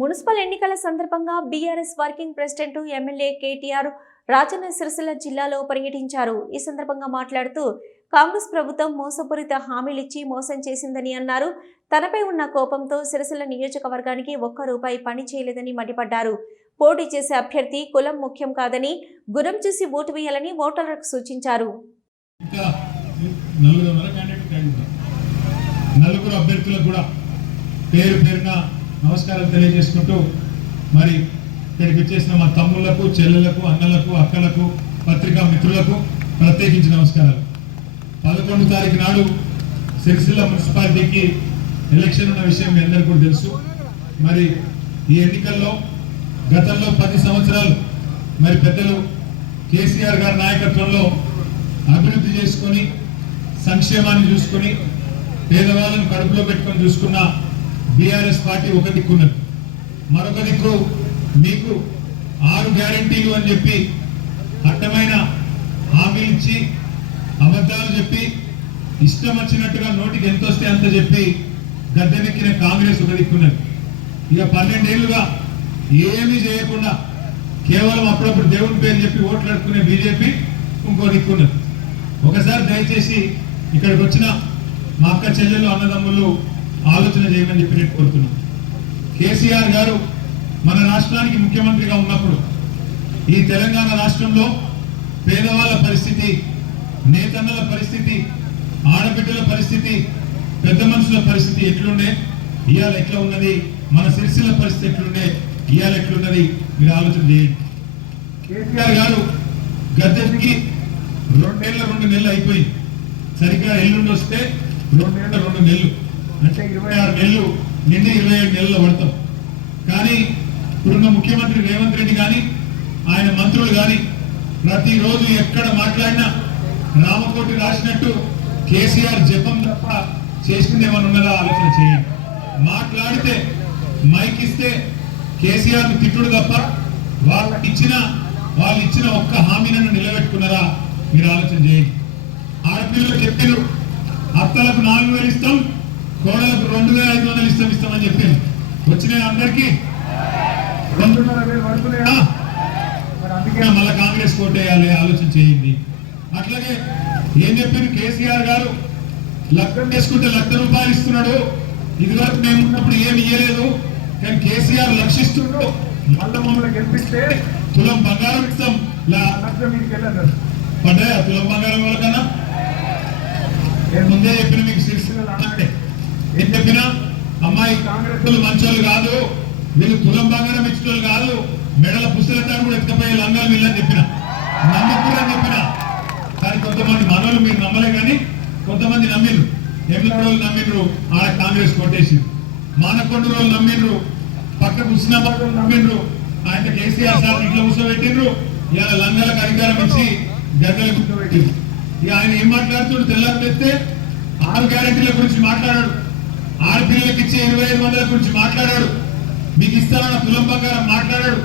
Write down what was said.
Municipal ఎన్నికల సందర్భంగా BRS working president MLA KTR Rajanna Sircilla జిల్లాలో పర్యటించారు. ఈ సందర్భంగా మాట్లాడుతూ కాంగ్రెస్ ప్రభుత్వం మోసపూరిత హామీలిచ్చి మోసం చేసిందని అన్నారు. తనపై ఉన్న కోపంతో సిరిసిల్ల నియోజకవర్గానికి ₹1 పని చేయలేదని మండిపడ్డారు. పోటీ చేసే అభ్యర్థి కులం ముఖ్యం కాదని గుణం చూసి ఓటు వేయాలని ఓటర్లకు సూచించారు. నలుగురు అభ్యర్థులకు కూడా పేరు పేరున నమస్కారాలు తెలియజేసుకుంటూ మరి ఇక్కడికి వచ్చేసిన మా తమ్ముళ్లకు, చెల్లెలకు, అన్నలకు, అక్కలకు, పత్రికా మిత్రులకు ప్రత్యేకించి నమస్కారాలు. 11వ తారీఖు నాడు సిరిసిల్ల మున్సిపాలిటీకి ఎలక్షన్ ఉన్న విషయం మీ అందరికీ కూడా తెలుసు. మరి ఈ ఎన్నికల్లో గతంలో 10 సంవత్సరాలు మరి పెద్దలు కేసీఆర్ గారి నాయకత్వంలో అభివృద్ధి చేసుకొని సంక్షేమాన్ని చూసుకొని పేదవాళ్ళను కడుపులో పెట్టుకొని చూసుకున్న బీఆర్ఎస్ పార్టీ ఒక దిక్కున్నది. మరొక దిక్కు మీకు 6 గ్యారంటీలు అని చెప్పి అడ్డమైన హామీలు ఇచ్చి అబద్ధాలు చెప్పి ఇష్టం వచ్చినట్టుగా నోటికి ఎంత వస్తే అంత చెప్పి గద్దెనెక్కిన కాంగ్రెస్ ఒక దిక్కున్నది. ఇక 12 ఏళ్లుగా ఏమీ చేయకుండా కేవలం అప్పుడప్పుడు దేవుని పేరు చెప్పి ఓట్లు అడుక్కునే బీజేపీ ఇంకో దిక్కున్నది. ఒకసారి దయచేసి ఇక్కడికి వచ్చిన మా అక్క చెల్లెలు, అన్నదమ్ములు ఆలోచన చేయమని చెప్పి కోరుతున్నాం. కేసీఆర్ గారు మన రాష్ట్రానికి ముఖ్యమంత్రిగా ఉన్నప్పుడు ఈ తెలంగాణ రాష్ట్రంలో పేదవాళ్ళ పరిస్థితి, నేతన్నల పరిస్థితి, ఆడబిడ్డల పరిస్థితి, పెద్ద మనుషుల పరిస్థితి ఎట్లుండే, ఇవాళ ఎట్లా ఉన్నది, మన సిరిసిల్ల పరిస్థితి ఎట్లుండే, ఇవాళ ఎట్లున్నది మీరు ఆలోచన చేయండి. కేసీఆర్ గారు గద్దెకి 2 ఏళ్ళ 2 నెలలు అయిపోయింది. సరిగ్గా ఎల్లుండి వస్తే 2 ఏళ్ళ 2 నెలలు అంటే 26 నెలలు నిండి 27 నెలలు పడతాం. కానీ ఇప్పుడున్న ముఖ్యమంత్రి రేవంత్ రెడ్డి కానీ ఆయన మంత్రులు కానీ ప్రతిరోజు ఎక్కడ మాట్లాడినా రామకోటి రాసినట్టు కేసీఆర్ జపం తప్ప చేసింది ఏమైనా ఉన్నదా ఆలోచన చేయండి. మాట్లాడితే మైక్ ఇస్తే కేసీఆర్ తిట్టుడు తప్ప వాళ్ళు ఇచ్చిన ఒక్క హామీలను నిలబెట్టుకున్నారా మీరు ఆలోచన చేయండి. ఆడపిల్లలు చెప్పారు అత్తలకు 4,000 ఇస్తాం, కోడలకు 2,500 ఇస్తామని చెప్పారు. వచ్చినాయి అందరికీ 2,500 పడుతున్నాయా? మరి అందుకే మళ్ళీ కాంగ్రెస్ కోటేయాలి ఆలోచన చేయండి. అట్లాగే ఏం చెప్పారు కేసీఆర్ గారు, లగ్గం చేసుకుంటే ₹1,00,000 ఇస్తున్నాడు. ఇదివరకు మేము ఉన్నప్పుడు ఏమి ఇయ్యలేదు, కానీ కేసీఆర్ లక్షిస్తున్నాడు. మళ్ళీ మమ్మల్ని గెలిపిస్తే తులం బంగారం ఇస్తాం. పడ్డాయా తులం బంగారం వాళ్ళకన్నా? నేను ముందే చెప్పిన మీకు సిరిసిల్ల ఏం చెప్పినా, అమ్మాయి కాంగ్రెస్ మంచోళ్ళు కాదు, వీళ్ళు తులం బంగారం ఇచ్చిన కాదు, మెడల పుస్తకాలు కూడా ఎత్తుకపోయే లంగాలు వీళ్ళని చెప్పిన, నమ్మకూడని చెప్పిన. కానీ కొంతమంది మనోళ్ళు మీరు నమ్మలే, కానీ కొంతమంది నమ్మిండ్రు. ఎమ్మెల్యేలు నమ్మిండ్రు, ఆడ కాంగ్రెస్ కొట్టేసి. మానకొండ రోజులు నమ్మిండ్రు, పక్క హుస్నాబాద్ రోజులు నమ్మిండ్రు, ఆయన కేసీఆర్ సార్ ఇంట్లో కూర్చోబెట్టిండ్రు. ఇలా లంగాలకు అధికారం ఇచ్చి గద్దెలకు కూర్చోబెట్టిండ్రు. ఇక ఆయన ఏం మాట్లాడుతుండ్రు, తెల్లారి తెస్తే 6 గ్యారెంటీల గురించి మాట్లాడాడు, ఆడపిల్లలకు ఇచ్చే 25,000 గురించి మాట్లాడాడు, మీకు ఇస్తానన్న తులం బంగారం మాట్లాడాడు.